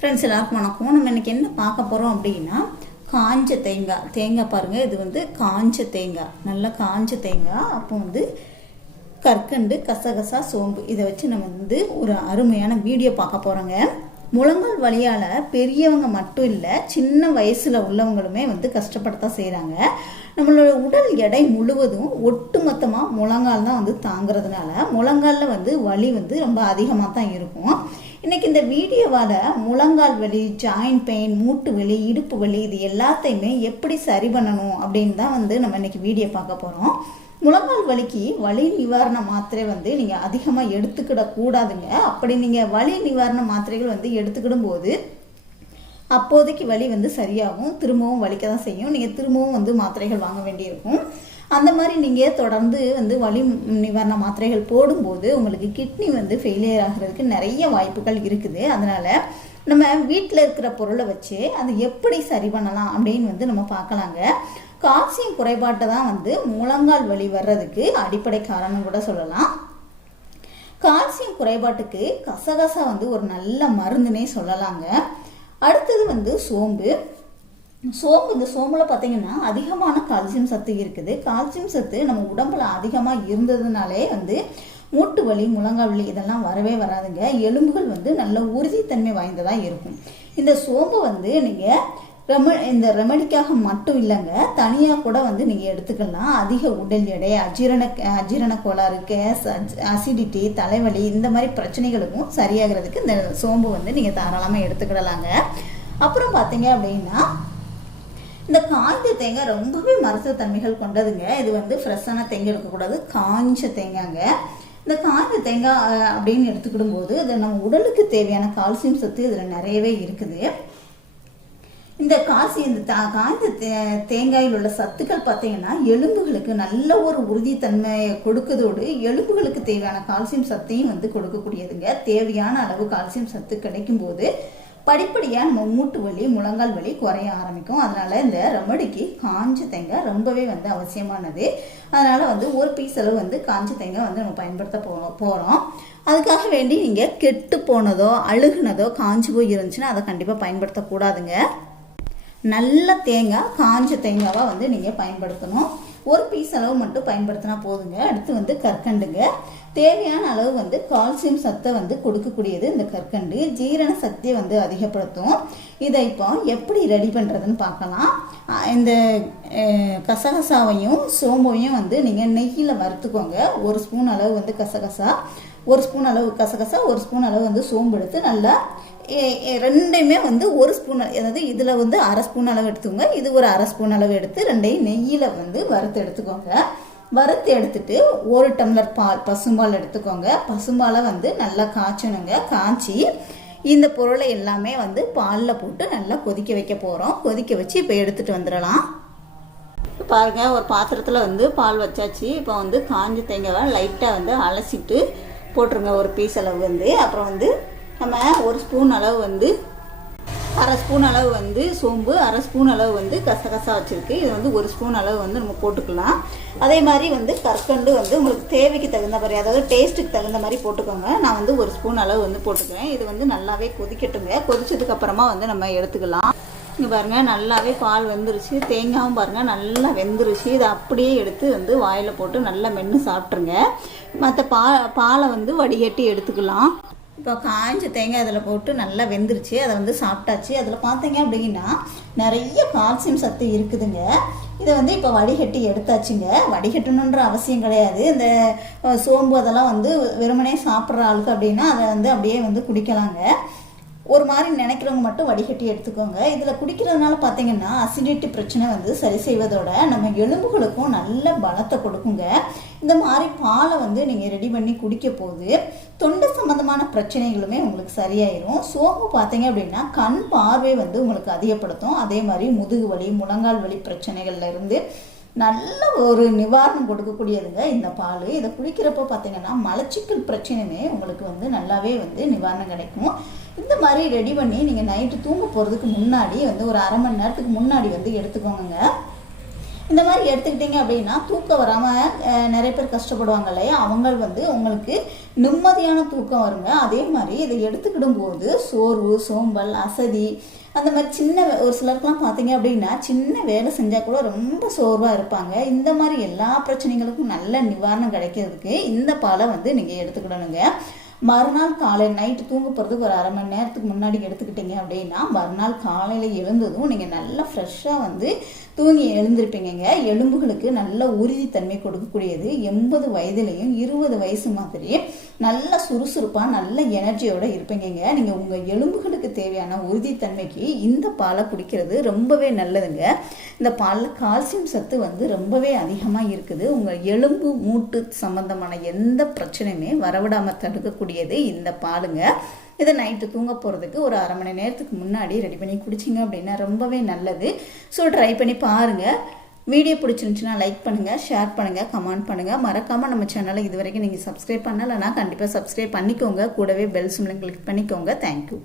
Friends எல்லாருக்கும் வணக்கம். நம்ம இன்னைக்கு என்ன பார்க்க போகிறோம் அப்படின்னா காஞ்ச தேங்காய் தேங்காய் பாருங்கள் இது வந்து காஞ்ச தேங்காய் நல்லா காஞ்ச தேங்காய் அப்போ வந்து கற்கண்டு கசகசா சோம்பு. இதை வச்சு நம்ம வந்து ஒரு அருமையான வீடியோ பார்க்க போகிறோங்க முழங்கால் வழியால் பெரியவங்க மட்டும் இல்லை சின்ன வயசில் உள்ளவங்களுமே வந்து கஷ்டப்படத்தான் செய்கிறாங்க நம்மளோட உடல் எடை முழுவதும் ஒட்டுமொத்தமாக முழங்கால் தான் வந்து தாங்கிறதுனால முழங்காலில் வந்து வலி வந்து ரொம்ப அதிகமாக தான் இருக்கும். இன்னைக்கு இந்த வீடியோவால் முழங்கால் வலி ஜாயிண்ட் பெயின் மூட்டு வலி இடுப்பு வலி இது எல்லாத்தையுமே எப்படி சரி பண்ணணும் அப்படின்னு தான் வந்து நம்ம இன்னைக்கு வீடியோ பார்க்க போகிறோம் முழங்கால் வலிக்கு வலி நிவாரண மாத்திரை வந்து நீங்கள் அதிகமாக எடுத்துக்கிடக்கூடாதுங்க அப்படி நீங்கள் வலி நிவாரண மாத்திரைகள் வந்து எடுத்துக்கிடும் போது அப்போதைக்கு வலி வந்து சரியாகும். திரும்பவும் வலிக்க தான் செய்யும். நீங்கள் திரும்பவும் வந்து மாத்திரைகள் வாங்க வேண்டியிருக்கும். அந்த மாதிரி நீங்கள் தொடர்ந்து வந்து வலி நிவாரண மாத்திரைகள் போடும்போது உங்களுக்கு கிட்னி வந்து ஃபெயிலியர் ஆகிறதுக்கு நிறைய வாய்ப்புகள் இருக்குது. அதனால் நம்ம வீட்டில் இருக்கிற பொருளை வச்சு அதை எப்படி சரி பண்ணலாம் அப்படின்னு வந்து நம்ம பார்க்கலாங்க. கால்சியம் குறைபாட்டை தான் வந்து முழங்கால் வலி வர்றதுக்கு அடிப்படை காரணம் கூட சொல்லலாம். கால்சியம் குறைபாட்டுக்கு கசகசா வந்து ஒரு நல்ல மருந்துனே சொல்லலாங்க. அடுத்தது வந்து சோம்பு. சோம்பு இந்த சோம்புல பார்த்தீங்கன்னா அதிகமான கால்சியம் சத்து இருக்குது. கால்சியம் சத்து நம்ம உடம்புல அதிகமாக இருந்ததுனாலே வந்து மூட்டு வலி முழங்கால் வலி இதெல்லாம் வரவே வராதுங்க. எலும்புகள் வந்து நல்ல உறுதித்தன்மை வாய்ந்ததாக இருக்கும். இந்த சோம்பு வந்து நீங்கள் ரெம இந்த ரெமடிக்காக மட்டும் இல்லைங்க. தனியாக கூட வந்து நீங்கள் எடுத்துக்கலாம். அதிக உடல் எடை அஜீரண அஜீரண கோளாறு கேஸ் அசிடிட்டி தலைவலி இந்த மாதிரி பிரச்சனைகளுக்கும் சரியாகிறதுக்கு இந்த சோம்பு வந்து நீங்கள் தாராளமாக எடுத்துக்கிடலாங்க. அப்புறம் பார்த்தீங்க அப்படின்னா இந்த காய்ந்த தேங்காய் ரொம்பவே மருத்துவத்தன்மைகள் கொண்டதுங்க. இது வந்து ஃப்ரெஷ்ஷான தேங்காய் எடுக்கக்கூடாது காஞ்ச தேங்காய்ங்க இந்த காய்ந்த தேங்காய் அப்படின்னு எடுத்துக்கிடும் போது இது நம்ம உடலுக்கு தேவையான கால்சியம் சத்து இதில் நிறையவே இருக்குது. இந்த காசி இந்த தா காய்ந்த தே- தேங்காயில் உள்ள சத்துக்கள் பார்த்தீங்கன்னா எலும்புகளுக்கு நல்ல ஒரு உறுதித்தன்மையை கொடுக்கதோடு எலும்புகளுக்கு தேவையான கால்சியம் சத்தையும் வந்து கொடுக்கக்கூடியதுங்க. தேவையான அளவு கால்சியம் சத்து கிடைக்கும் போது படிப்படியாக நம்ம மூட்டு வலி முழங்கால் வலி குறைய ஆரம்பிக்கும். அதனால இந்த ரெமடிக்கு காஞ்ச தேங்காய் ரொம்பவே வந்து அவசியமானது. அதனால வந்து ஒரு பீஸ் அளவு வந்து காஞ்ச தேங்காய் வந்து நம்ம பயன்படுத்த போ போகிறோம் அதுக்காக வேண்டி நீங்கள் கெட்டு போனதோ அழுகுனதோ காஞ்சி போய் இருந்துச்சுன்னா அதை கண்டிப்பாக பயன்படுத்தக்கூடாதுங்க. நல்ல தேங்காய் காஞ்ச தேங்காவாக வந்து நீங்கள் பயன்படுத்தணும். ஒரு பீஸ் அளவு மட்டும் பயன்படுத்தினா போதுங்க. அடுத்து வந்து கற்கண்டுங்க. தேவையான அளவு வந்து கால்சியம் சத்தை வந்து கொடுக்கக்கூடியது இந்த கற்கண்டு. ஜீரண சக்தியை வந்து அதிகப்படுத்தும். இதை இப்போ எப்படி ரெடி பண்ணுறதுன்னு பார்க்கலாம். இந்த கசகசாவையும் சோம்பையும் வந்து நீங்கள் நெய்யில் வறுத்துக்கோங்க. ஒரு ஸ்பூன் அளவு வந்து கசகசா ஒரு ஸ்பூன் அளவு கசகசா ஒரு ஸ்பூன் அளவு வந்து சோம்பு எடுத்து நல்லா ரெண்டையுமே வந்து ஒரு ஸ்பூன் அதாவது இதில் வந்து அரை ஸ்பூன் அளவு எடுத்துக்கோங்க. இது ஒரு அரை ஸ்பூன் அளவு எடுத்து ரெண்டையும் நெய்யில் வந்து வறுத்து எடுத்துக்கோங்க. வறுத்து எடுத்துட்டு ஒரு டம்ளர் பால் பசும்பால் எடுத்துக்கோங்க. பசும்பாலை வந்து நல்லா காய்ச்சணுங்க. காய்ச்சி இந்த பொருளை எல்லாமே வந்து பாலில் போட்டு நல்லா கொதிக்க வைக்க போகிறோம் கொதிக்க வச்சு இப்போ எடுத்துகிட்டு வந்துடலாம். பாருங்கள் பாருங்க ஒரு பாத்திரத்தில் வந்து பால் வச்சாச்சு. இப்போ வந்து காஞ்ச தேங்காவை லைட்டாக வந்து அலசிட்டு போட்டுருங்க. ஒரு பீஸ் அளவு வந்து. அப்புறம் வந்து நம்ம ஒரு ஸ்பூன் அளவு வந்து அரை ஸ்பூன் அளவு வந்து சோம்பு அரை ஸ்பூன் அளவு வந்து கசகசா வச்சுருக்கு. இது வந்து ஒரு ஸ்பூன் அளவு வந்து நம்ம போட்டுக்கலாம். அதே மாதிரி வந்து கற்கண்டு வந்து உங்களுக்கு தேவைக்கு தகுந்த மாதிரி அதாவது டேஸ்ட்டுக்கு தகுந்த மாதிரி போட்டுக்கோங்க. நான் வந்து ஒரு ஸ்பூன் அளவு வந்து போட்டுக்கிறேன். இது வந்து நல்லாவே கொதிக்கட்டுங்க. கொதிச்சதுக்கப்புறமா வந்து நம்ம எடுத்துக்கலாம். இங்கே பாருங்கள் நல்லாவே பால் வெந்துருச்சு. தேங்காயும் பாருங்கள் நல்லா வெந்துருச்சு. இதை அப்படியே எடுத்து வந்து வாயில் போட்டு நல்லா மென்று சாப்பிட்ருங்க மற்ற பா பாலை வந்து வடிகட்டி எடுத்துக்கலாம். இப்போ காய்ஞ்ச தேங்காய் அதில் போட்டு நல்லா வெந்துருச்சு அதை வந்து சாப்பிட்டாச்சு. அதில் பார்த்தீங்க அப்படின்னா நிறைய கால்சியம் சத்து இருக்குதுங்க. இதை வந்து இப்போ வடிகட்டி எடுத்தாச்சுங்க. வடிகட்டணுன்ற அவசியம் கிடையாது. இந்த சோம்பு அதெல்லாம் வந்து வெறுமனே சாப்பிட்ற ஆளுக்கு அப்படின்னா அதை வந்து அப்படியே வந்து குடிக்கலாங்க. ஒரு மாதிரி நினைக்கிறவங்க மட்டும் வடிகட்டி எடுத்துக்கோங்க. இதில் குடிக்கிறதுனால பார்த்தீங்கன்னா அசிடிட்டி பிரச்சனை வந்து சரி செய்வதோட நம்ம எலும்புகளுக்கும் நல்ல பலத்தை கொடுக்குங்க. இந்த மாதிரி பாலை வந்து நீங்கள் ரெடி பண்ணி குடிக்க போது தொண்டை சம்மந்தமான பிரச்சனைகளுமே உங்களுக்கு சரியாயிரும். சோம்பு பார்த்தீங்க அப்படின்னா கண் பார்வை வந்து உங்களுக்கு அதிகப்படுத்தும். அதே மாதிரி முதுகு வலி முழங்கால் வலி பிரச்சனைகள்ல இருந்து நல்ல ஒரு நிவாரணம் கொடுக்கக்கூடியதுங்க இந்த பால். இதை குடிக்கிறப்போ பார்த்தீங்கன்னா மலச்சிக்கல் பிரச்சனையுமே உங்களுக்கு வந்து நல்லாவே வந்து நிவாரணம் கிடைக்கும். இந்த மாதிரி ரெடி பண்ணி நீங்கள் நைட்டு தூங்க போகிறதுக்கு முன்னாடி வந்து ஒரு அரை மணி நேரத்துக்கு முன்னாடி வந்து எடுத்துக்கோங்க இந்த மாதிரி எடுத்துக்கிட்டீங்க அப்படின்னா தூக்கம் வராமல் நிறைய பேர் கஷ்டப்படுவாங்க இல்லையா? அவங்க வந்து உங்களுக்கு நிம்மதியான தூக்கம் வருங்க. அதே மாதிரி இதை எடுத்துக்கிடும் போது சோர்வு சோம்பல் அசதி அந்த மாதிரி சின்ன ஒரு சிலருக்குலாம் பார்த்தீங்க அப்படின்னா சின்ன வேலை செஞ்சால் கூட ரொம்ப சோர்வாக இருப்பாங்க. இந்த மாதிரி எல்லா பிரச்சனைகளுக்கும் நல்ல நிவாரணம் கிடைக்கிறதுக்கு இந்த பாலை வந்து நீங்கள் எடுத்துக்கிடணுங்க. மறுநாள் காலை நைட்டு தூங்க போகிறதுக்கு ஒரு அரை மணி நேரத்துக்கு முன்னாடி எடுத்துக்கிட்டீங்க அப்படின்னா மறுநாள் காலையில் எழுந்ததும் நீங்கள் நல்லா ஃப்ரெஷ்ஷாக வந்து தூங்கி எழுந்திருப்பீங்க எலும்புகளுக்கு நல்ல உறுதித்தன்மை கொடுக்கக்கூடியது. எண்பது வயதுலேயும் இருபது வயசு மாதிரி நல்ல சுறுசுறுப்பாக நல்ல எனர்ஜியோடு இருப்பீங்க நீங்கள் உங்கள் எலும்புகளுக்கு தேவையான உறுதித்தன்மைக்கு இந்த பாலை குடிக்கிறது ரொம்பவே நல்லதுங்க. இந்த பாலில் கால்சியம் சத்து வந்து ரொம்பவே அதிகமாக இருக்குது. உங்கள் எலும்பு மூட்டு சம்பந்தமான எந்த பிரச்சனையுமே வரவிடாமல் தடுக்கக்கூடிய தடுக்கக்கூடியது இந்த பாலுங்க. இதை நைட்டு தூங்க போகிறதுக்கு ஒரு அரை மணி நேரத்துக்கு முன்னாடி ரெடி பண்ணி குடிச்சிங்க அப்படின்னா ரொம்பவே நல்லது. ஸோ ட்ரை பண்ணி பாருங்கள் வீடியோ பிடிச்சிருந்துச்சுன்னா லைக் பண்ணுங்கள் ஷேர் பண்ணுங்கள் கமெண்ட் பண்ணுங்கள் மறக்காமல் நம்ம சேனலை இது வரைக்கும் நீங்கள் சப்ஸ்கிரைப் பண்ணலைன்னா கண்டிப்பாக சப்ஸ்கிரைப் பண்ணிக்கோங்க. கூடவே பெல் சிம்லையும் கிளிக் பண்ணிக்கோங்க. Thank you